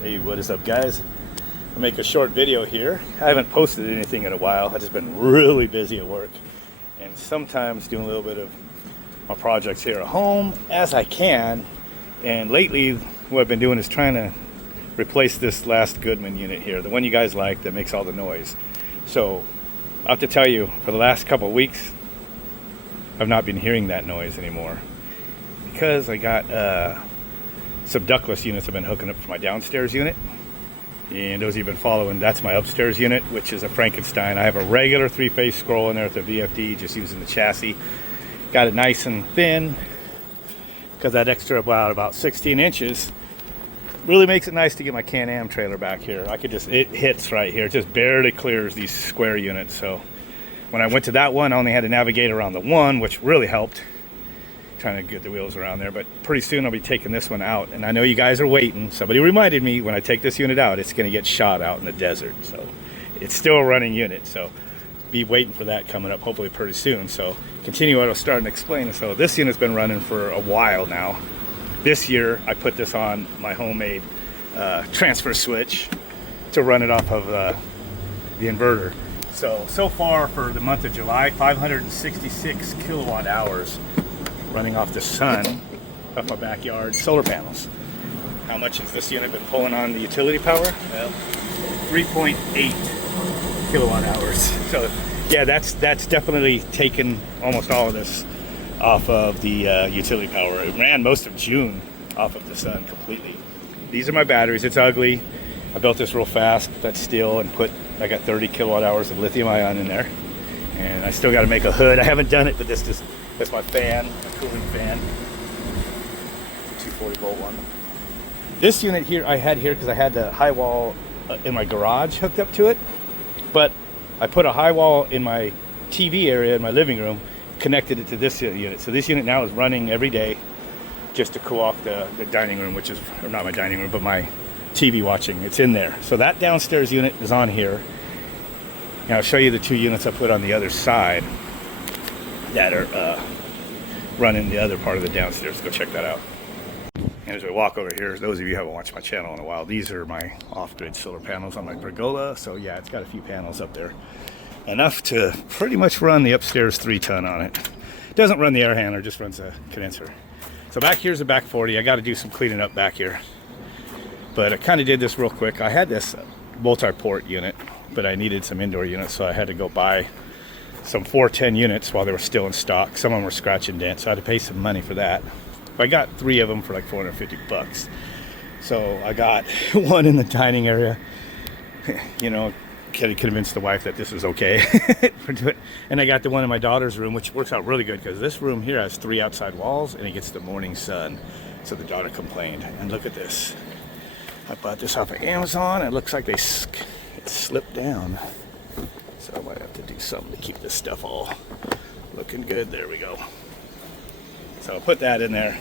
Hey, what is up, guys? I'll make a short video here. I haven't posted anything in a while. I've just been really busy at work and sometimes doing a little bit of my projects here at home as I can. And lately, what I've been doing is trying to replace this last Goodman unit here, the one you guys like that makes all the noise. So I have to tell you, for the last couple of weeks, I've not been hearing that noise anymore because I got some ductless units I've been hooking up for my downstairs unit. And those of you have been following, that's my upstairs unit, which is a Frankenstein. I have a regular 3-phase scroll in there with a VFD, just using the chassis. Got it nice and thin because that extra about 16 inches really makes it nice to get my Can-Am trailer back here. It hits right here. It just barely clears these square units. So when I went to that one, I only had to navigate around the one, which really helped, trying to get the wheels around there. But pretty soon I'll be taking this one out, and I know you guys are waiting. Somebody reminded me, when I take this unit out, it's going to get shot out in the desert. So it's still a running unit, so be waiting for that coming up hopefully pretty soon. So continue what I was starting to explain. So this unit's been running for a while now. This year I put this on my homemade transfer switch to run it off of the inverter. So far for the month of July, 566 kilowatt hours running off the sun off my backyard solar panels. How much has this unit been pulling on the utility power? Well, 3.8 kilowatt hours. So yeah, that's definitely taken almost all of this off of the utility power. It ran most of June off of the sun completely. These are my batteries. It's ugly. I built this real fast, that's steel, and I got 30 kilowatt hours of lithium ion in there. And I still got to make a hood. I haven't done it, but that's my fan, my cooling fan, 240 volt one. This unit here I had here because I had the high wall in my garage hooked up to it, but I put a high wall in my TV area in my living room, connected it to this unit. So this unit now is running every day just to cool off the dining room, which is, or not my dining room, but my TV watching. It's in there. So that downstairs unit is on here. Now I'll show you the two units I put on the other side that are running the other part of the downstairs. Go check that out. And as we walk over here, those of you who haven't watched my channel in a while, these are my off-grid solar panels on my pergola. So yeah, it's got a few panels up there. Enough to pretty much run the upstairs 3-ton on it. It doesn't run the air handler, just runs a condenser. So back here's the back 40. I got to do some cleaning up back here. But I kind of did this real quick. I had this multi-port unit, but I needed some indoor units, so I had to go buy some 410 units while they were still in stock. Some of them were scratch and dent, so I had to pay some money for that. I got 3 of them for like 450 bucks. So I got one in the dining area. You know, convince the wife that this was okay. And I got the one in my daughter's room, which works out really good because this room here has 3 outside walls and it gets the morning sun. So the daughter complained. And look at this. I bought this off of Amazon. It looks like it slipped down. So I might have to do something to keep this stuff all looking good. There we go. So I'll put that in there.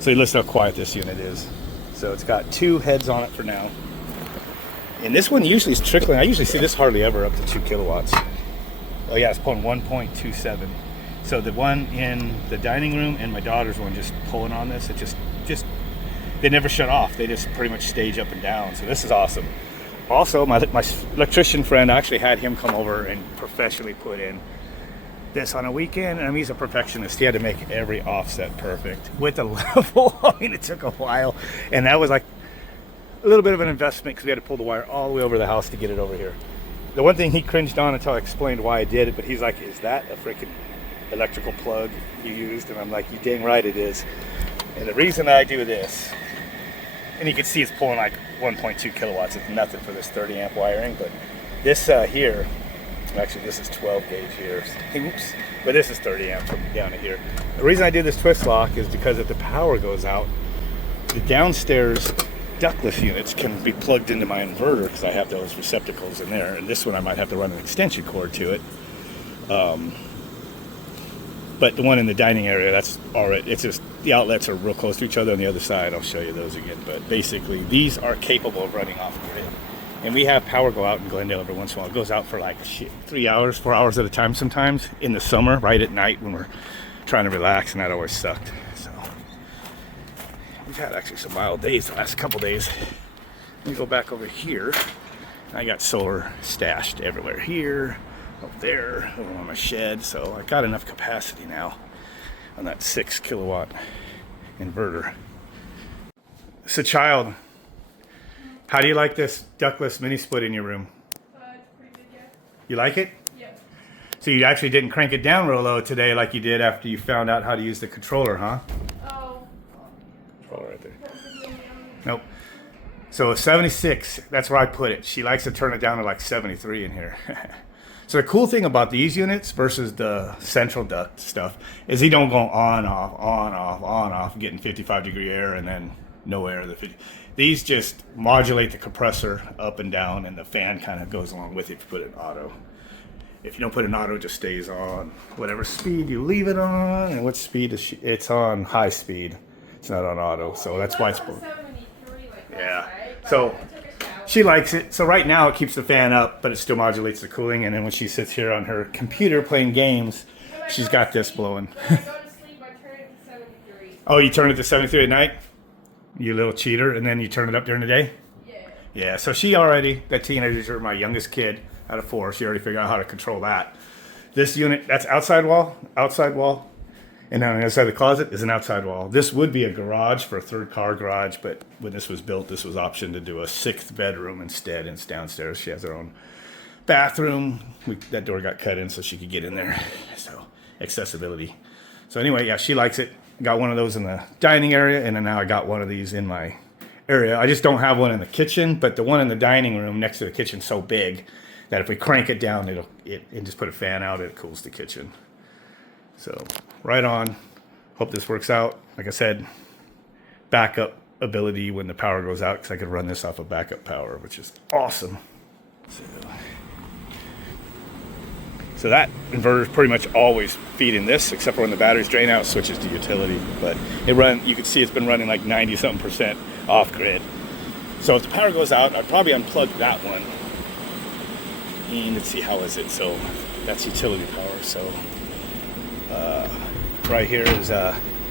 So you listen how quiet this unit is. So it's got 2 heads on it for now. And this one usually is trickling. I usually see this hardly ever up to 2 kilowatts. Oh yeah, it's pulling 1.27. So the one in the dining room and my daughter's one just pulling on this. It just they never shut off. They just pretty much stage up and down. So this is awesome. Also, my electrician friend, I actually had him come over and professionally put in this on a weekend. I mean, he's a perfectionist. He had to make every offset perfect with the level. I mean, it took a while. And that was like a little bit of an investment because we had to pull the wire all the way over the house to get it over here. The one thing he cringed on until I explained why I did it, but he's like, is that a freaking electrical plug you used? And I'm like, you dang right it is. And the reason I do this, and you can see it's pulling like 1.2 kilowatts. It's nothing for this 30 amp wiring, but this here, actually this is 12 gauge here. Oops. But this is 30 amp from down to here. The reason I did this twist lock is because if the power goes out, the downstairs ductless units can be plugged into my inverter because I have those receptacles in there. And this one I might have to run an extension cord to it. But the one in the dining area, that's already, it's just, the outlets are real close to each other on the other side. I'll show you those again. But basically, these are capable of running off grid. And we have power go out in Glendale every once in a while. It goes out for like 3 hours, 4 hours at a time sometimes in the summer, right at night when we're trying to relax, and that always sucked. So we've had actually some mild days the last couple days. Let me go back over here. I got solar stashed everywhere here, up there, over on my shed. So I got enough capacity now on that 6 kilowatt inverter. So child, how do you like this ductless mini split in your room? It's pretty good, yeah. You like it? Yeah. So you actually didn't crank it down real low today like you did after you found out how to use the controller, huh? Oh. Controller right there. Nope. So 76, that's where I put it. She likes to turn it down to like 73 in here. So the cool thing about these units versus the central duct stuff is they don't go on, off, getting 55-degree air and then no air. These just modulate the compressor up and down, and the fan kind of goes along with it if you put it in auto. If you don't put it in auto, it just stays on whatever speed you leave it on. And what speed is it's on? High speed. It's not on auto, so that's why it's... Yeah. So she likes it. So right now it keeps the fan up, but it still modulates the cooling. And then when she sits here on her computer playing games, she's got this blowing. When I go to sleep, I turn it to 73. Oh, you turn it to 73 at night? You little cheater. And then you turn it up during the day? Yeah. Yeah, so she already, that teenager, my youngest kid out of 4, she already figured out how to control that. This unit, that's outside wall. And then on the other side of the closet is an outside wall. This would be a garage for a 3rd car garage, but when this was built, this was optioned to do a 6th bedroom instead, and it's downstairs. She has her own bathroom. That door got cut in so she could get in there. So accessibility. So anyway, yeah, she likes it. Got one of those in the dining area, and then now I got one of these in my area. I just don't have one in the kitchen, but the one in the dining room next to the kitchen is so big that if we crank it down, and just put a fan out, it cools the kitchen. So right on. Hope this works out. Like I said, backup ability when the power goes out, because I could run this off of backup power, which is awesome. So that inverter is pretty much always feeding this, except for when the batteries drain out, it switches to utility. But you can see it's been running like 90-something% off grid. So if the power goes out, I'd probably unplug that one. And let's see, how is it? So that's utility power. So right here is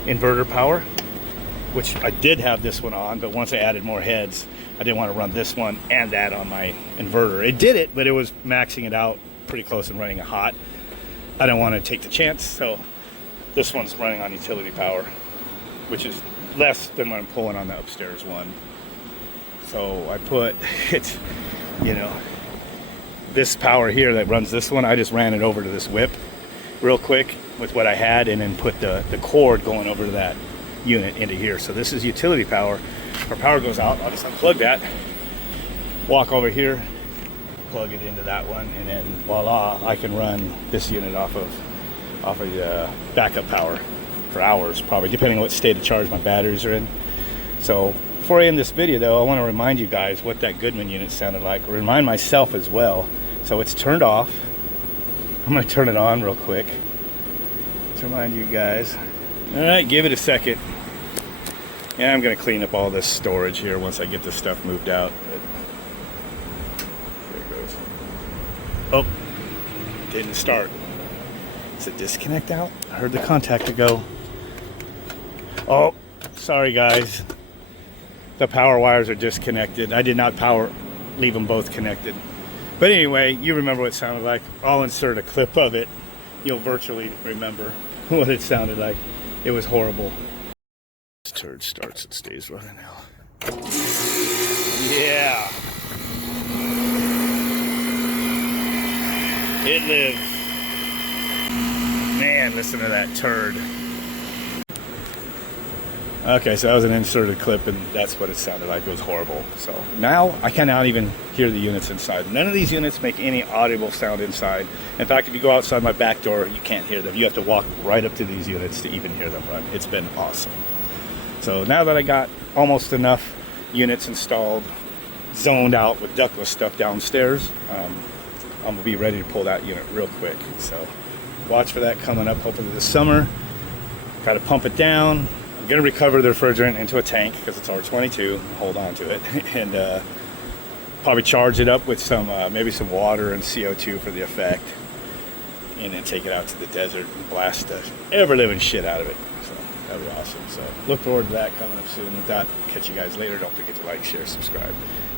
inverter power, which I did have this one on, but once I added more heads, I didn't want to run this one and that on my inverter. It did it, but it was maxing it out pretty close and running it hot. I don't want to take the chance, so this one's running on utility power, which is less than what I'm pulling on the upstairs one. So I put it, this power here that runs this one, I just ran it over to this whip real quick with what I had, and then put the cord going over to that unit into here. So this is utility power. If our power goes out, I'll just unplug that, walk over here, plug it into that one, and then voila, I can run this unit off of the backup power for hours, probably, depending on what state of charge my batteries are in. So before I end this video though, I want to remind you guys what that Goodman unit sounded like, remind myself as well. So it's turned off. I'm going to turn it on real quick to remind you guys. All right, give it a second. Yeah, I'm going to clean up all this storage here once I get this stuff moved out. But there it goes. Oh, didn't start. Is it disconnect out? I heard the contactor go. Oh, sorry guys. The power wires are disconnected. I did not leave them both connected. But anyway, you remember what it sounded like. I'll insert a clip of it. You'll virtually remember what it sounded like. It was horrible. This turd starts and stays running now. Yeah. It lives. Man, listen to that turd. Okay, so that was an inserted clip, and that's what it sounded like. It was horrible. So now I cannot even hear the units inside. None of these units make any audible sound inside. In fact, if you go outside my back door, you can't hear them. You have to walk right up to these units to even hear them run. It's been awesome. So now that I got almost enough units installed, zoned out with ductless stuff downstairs, I'm going to be ready to pull that unit real quick. So watch for that coming up hopefully this summer. Got to pump it down. I'm going to recover the refrigerant into a tank because it's R22, hold on to it, and probably charge it up with some maybe some water and CO2 for the effect, and then take it out to the desert and blast the ever-living shit out of it. So That'd be awesome. So look forward to that coming up soon. With that, catch you guys later. Don't forget to like, share, subscribe,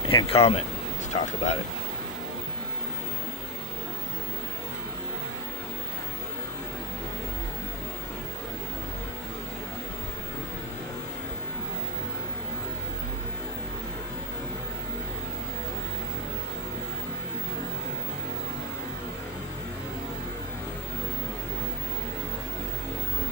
and comment to talk about it.